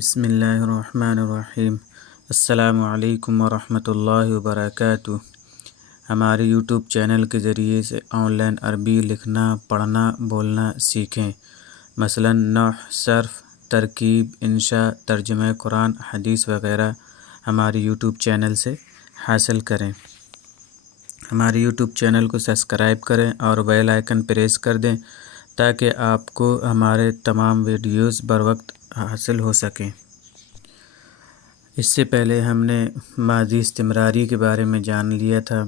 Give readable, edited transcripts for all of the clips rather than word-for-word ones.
بسم اللہ الرحمن الرحیم۔ السلام علیکم ورحمۃ اللہ وبرکاتہ۔ ہمارے یوٹیوب چینل کے ذریعے سے آن لائن عربی لکھنا، پڑھنا، بولنا سیکھیں۔ مثلاً نحو، صرف، ترکیب، انشاء، ترجمہ قرآن، حدیث وغیرہ ہمارے یوٹیوب چینل سے حاصل کریں۔ ہمارے یوٹیوب چینل کو سبسکرائب کریں اور بیل آئیکن پریس کر دیں تاکہ آپ کو ہمارے تمام ویڈیوز بر وقت حاصل ہو سکیں۔ اس سے پہلے ہم نے ماضی استمراری کے بارے میں جان لیا تھا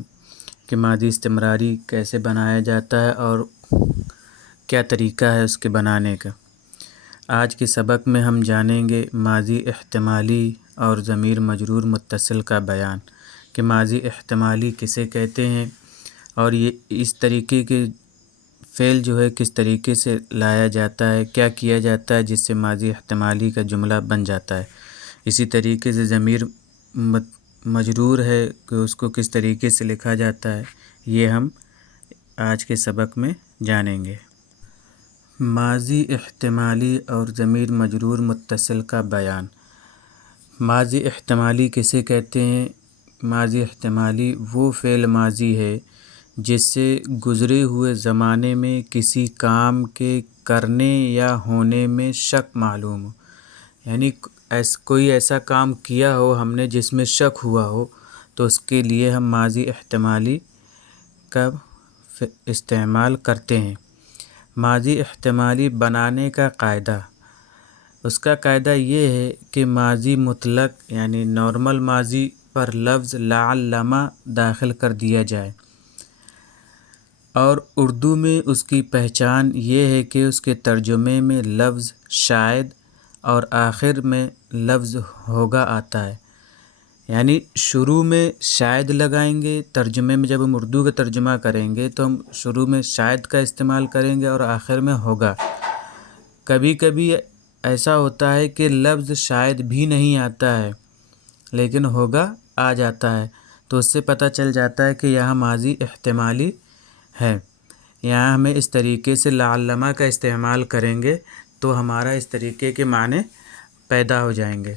کہ ماضی استمراری کیسے بنایا جاتا ہے اور کیا طریقہ ہے اس کے بنانے کا۔ آج کے سبق میں ہم جانیں گے ماضی احتمالی اور ضمیر مجرور متصل کا بیان کہ ماضی احتمالی کسے کہتے ہیں اور یہ اس طریقے کے فعل جو ہے کس طریقے سے لایا جاتا ہے، کیا کیا جاتا ہے جس سے ماضی احتمالی کا جملہ بن جاتا ہے۔ اسی طریقے سے ضمیر مجرور ہے کہ اس کو کس طریقے سے لکھا جاتا ہے، یہ ہم آج کے سبق میں جانیں گے۔ ماضی احتمالی اور ضمیر مجرور متصل کا بیان۔ ماضی احتمالی کسے کہتے ہیں؟ ماضی احتمالی وہ فعل ماضی ہے جس سے گزرے ہوئے زمانے میں کسی کام کے کرنے یا ہونے میں شک معلوم ہو، یعنی کوئی ایسا کام کیا ہو ہم نے جس میں شک ہوا ہو تو اس کے لیے ہم ماضی احتمالی کا استعمال کرتے ہیں۔ ماضی احتمالی بنانے کا قاعدہ، اس کا قاعدہ یہ ہے کہ ماضی مطلق یعنی نارمل ماضی پر لفظ لعلم داخل کر دیا جائے، اور اردو میں اس کی پہچان یہ ہے کہ اس کے ترجمے میں لفظ شاید اور آخر میں لفظ ہوگا آتا ہے، یعنی شروع میں شاید لگائیں گے۔ ترجمے میں جب ہم اردو کا ترجمہ کریں گے تو ہم شروع میں شاید کا استعمال کریں گے اور آخر میں ہوگا۔ کبھی کبھی ایسا ہوتا ہے کہ لفظ شاید بھی نہیں آتا ہے لیکن ہوگا آ جاتا ہے، تو اس سے پتہ چل جاتا ہے کہ یہاں ماضی احتمالی ہے۔ یہاں ہمیں اس طریقے سے لعلم کا استعمال کریں گے تو ہمارا اس طریقے کے معنی پیدا ہو جائیں گے۔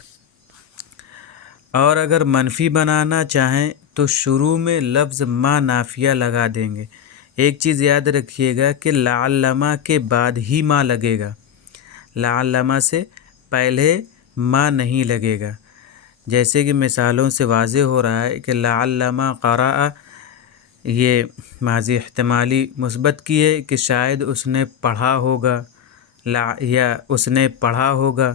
اور اگر منفی بنانا چاہیں تو شروع میں لفظ ما نافیہ لگا دیں گے۔ ایک چیز یاد رکھیے گا کہ لعلم کے بعد ہی ما لگے گا، لعلم سے پہلے ما نہیں لگے گا، جیسے کہ مثالوں سے واضح ہو رہا ہے کہ لعلم قرأ، یہ ماضی احتمالی مثبت کی ہے کہ شاید اس نے پڑھا ہوگا یا اس نے پڑھا ہوگا۔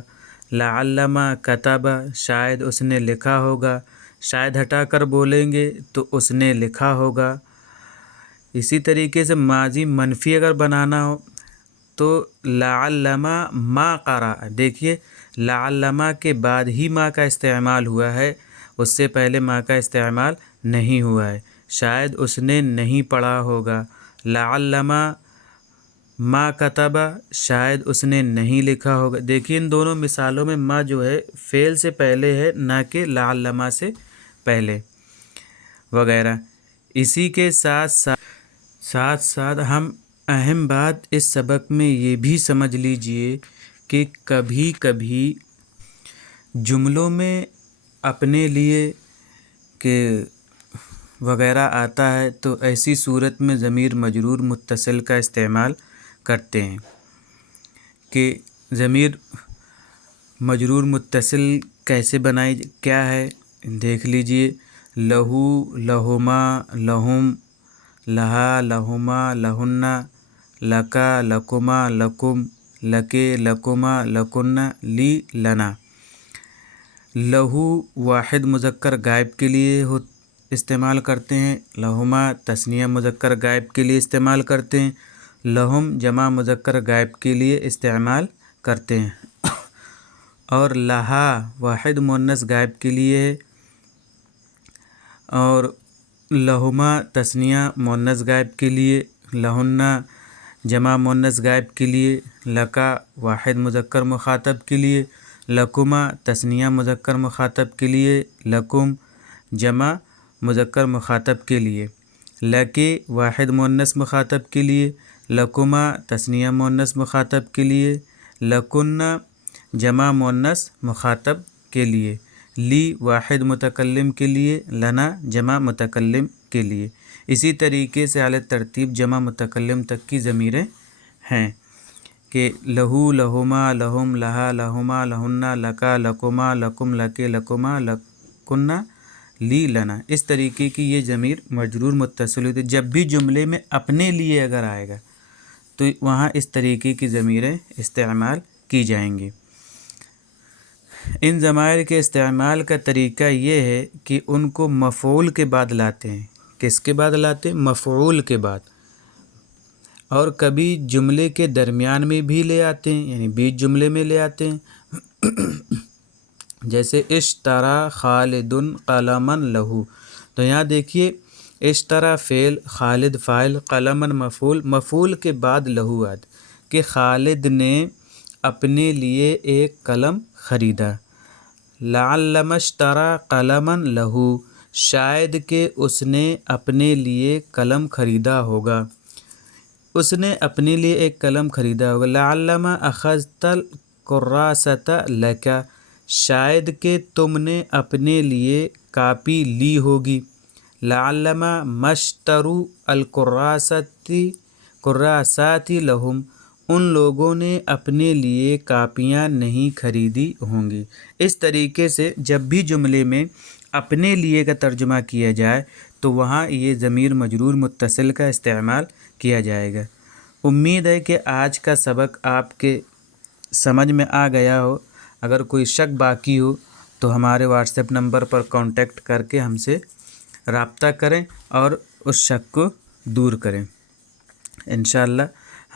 لعلم کتب، شاید اس نے لکھا ہوگا، شاید ہٹا کر بولیں گے تو اس نے لکھا ہوگا۔ اسی طریقے سے ماضی منفی اگر بنانا ہو تو لعلم ما قرأ، دیکھیے لعلم کے بعد ہی ما کا استعمال ہوا ہے، اس سے پہلے ما کا استعمال نہیں ہوا ہے۔ شاید اس نے نہیں پڑھا ہوگا، لعلم ما کتب، شاید اس نے نہیں لکھا ہوگا۔ دیکھیے ان دونوں مثالوں میں ما جو ہے فعل سے پہلے ہے نہ کہ لعلم سے پہلے وغیرہ۔ اسی کے ساتھ ساتھ ہم اہم بات اس سبق میں یہ بھی سمجھ لیجئے کہ کبھی کبھی جملوں میں اپنے لیے کہ وغیرہ آتا ہے تو ایسی صورت میں ضمیر مجرور متصل کا استعمال کرتے ہیں کہ ضمیر مجرور متصل کیسے بنائی، کیا ہے دیکھ لیجئے۔ لہو، لہما، لہم، لہا، لہما، لہن، لکا، لکما، لکم، لکے، لکما، لکن، لی، لنا۔ لہو واحد مذکر غائب کے لیے استعمال کرتے ہیں، لہما تثنیہ مذکر غائب کے لیے استعمال کرتے ہیں، لہم جمع مذکر غائب کے لیے استعمال کرتے ہیں، اور لہا واحد مؤنث غائب کے لیے ہے، اور لہما تثنیہ مؤنث غائب کے لیے، لہن جمع مؤنث غائب کے لیے، لکا واحد مذکر مخاطب کے لیے، لکما تثنیہ مذکر مخاطب کے لیے، لکم جمع مذکر مخاطب کے لیے، لکے واحد مؤنث مخاطب کے لیے، لکما تثنیہ مؤنث مخاطب کے لیے، لکن جمع مؤنث مخاطب کے لیے، لی واحد متکلم کے لیے، لنا جمع متکلم کے لیے۔ اسی طریقے سے اعلی ترتیب جمع متکلم تک کی ضمیریں ہیں کہ لہو، لہما، لہم، لہا، لہما، لہن، لکا، لکما، لکم، لکے، لکما، لکنا، لی، لنا۔ اس طریقے کی یہ ضمیر مجرور متصل ہوتی ہے۔ جب بھی جملے میں اپنے لیے اگر آئے گا تو وہاں اس طریقے کی ضمیریں استعمال کی جائیں گی۔ ان ضمائر کے استعمال کا طریقہ یہ ہے کہ ان کو مفعول کے بعد لاتے ہیں۔ کس کے بعد لاتے ہیں؟ مفعول کے بعد۔ اور کبھی جملے کے درمیان میں بھی لے آتے ہیں، یعنی بیچ جملے میں لے آتے ہیں۔ جیسے اشترا خالد قلما لہو، تو یہاں دیکھیے اشترا فعل، خالد فاعل، قلما مفعول، مفعول کے بعد لہو آد کہ خالد نے اپنے لیے ایک قلم خریدا۔ لعلما اشترا قلما لہو، شاید کہ اس نے اپنے لیے قلم خریدا ہوگا، اس نے اپنے لیے ایک قلم خریدا ہوگا۔ لعلما اخذت الکراسۃ لک، شاید کہ تم نے اپنے لیے کاپی لی ہوگی۔ لعلما مشتروا الکراسات لہم، ان لوگوں نے اپنے لیے کاپیاں نہیں خریدی ہوں گی۔ اس طریقے سے جب بھی جملے میں اپنے لیے کا ترجمہ کیا جائے تو وہاں یہ ضمیر مجرور متصل کا استعمال کیا جائے گا۔ امید ہے کہ آج کا سبق آپ کے سمجھ میں آ گیا ہو۔ اگر کوئی شک باقی ہو تو ہمارے واٹس ایپ نمبر پر کانٹیکٹ کر کے ہم سے رابطہ کریں اور اس شک کو دور کریں۔ انشاءاللہ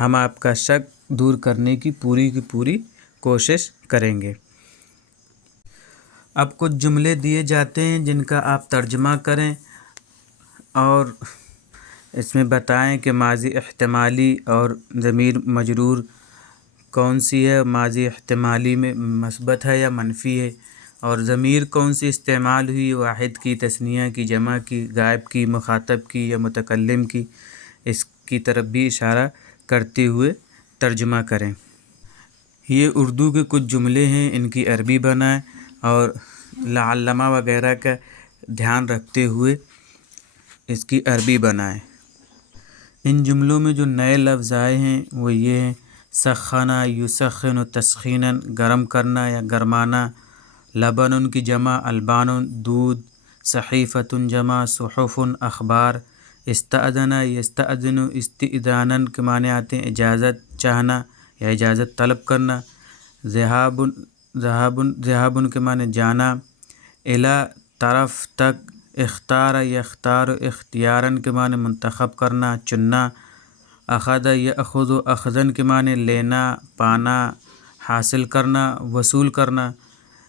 ہم آپ کا شک دور کرنے کی پوری کوشش کریں گے۔ اب کچھ جملے دیے جاتے ہیں جن کا آپ ترجمہ کریں اور اس میں بتائیں کہ ماضی احتمالی اور ضمیر مجرور کون سی ہے، ماضی احتمالی میں مثبت ہے یا منفی ہے، اور ضمیر کون سی استعمال ہوئی، واحد کی، تثنیہ کی، جمع کی، غائب کی، مخاطب کی یا متکلم کی، اس کی طرف بھی اشارہ کرتے ہوئے ترجمہ کریں۔ یہ اردو کے کچھ جملے ہیں، ان کی عربی بنائیں اور لعلما وغیرہ کا دھیان رکھتے ہوئے اس کی عربی بنائیں۔ ان جملوں میں جو نئے لفظ آئے ہیں وہ یہ ہیں: سخنا یسخن تسخینا، گرم کرنا یا گرمانا، لبن کی جمع البان دودھ، صحیفۃ جمع صحف اخبار، استأذن یستأذن استئذانا کے معنی آتے ہیں اجازت چاہنا یا اجازت طلب کرنا، ذہاب کے معنی جانا، الی طرف تک، اختار یختار اختیارا کے معنی منتخب کرنا چننا، اخذ یأخذ اخذا کے معنی لینا پانا حاصل کرنا وصول کرنا،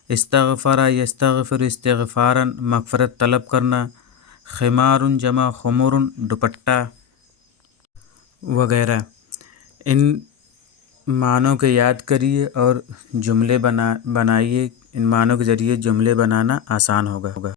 استغفر یستغفر استغفارا مغفرت طلب کرنا، خمار جمع خمر دوپٹہ وغیرہ۔ ان معنوں کو یاد کریے اور جملے بنائیے، ان معنوں کے ذریعے جملے بنانا آسان ہوگا۔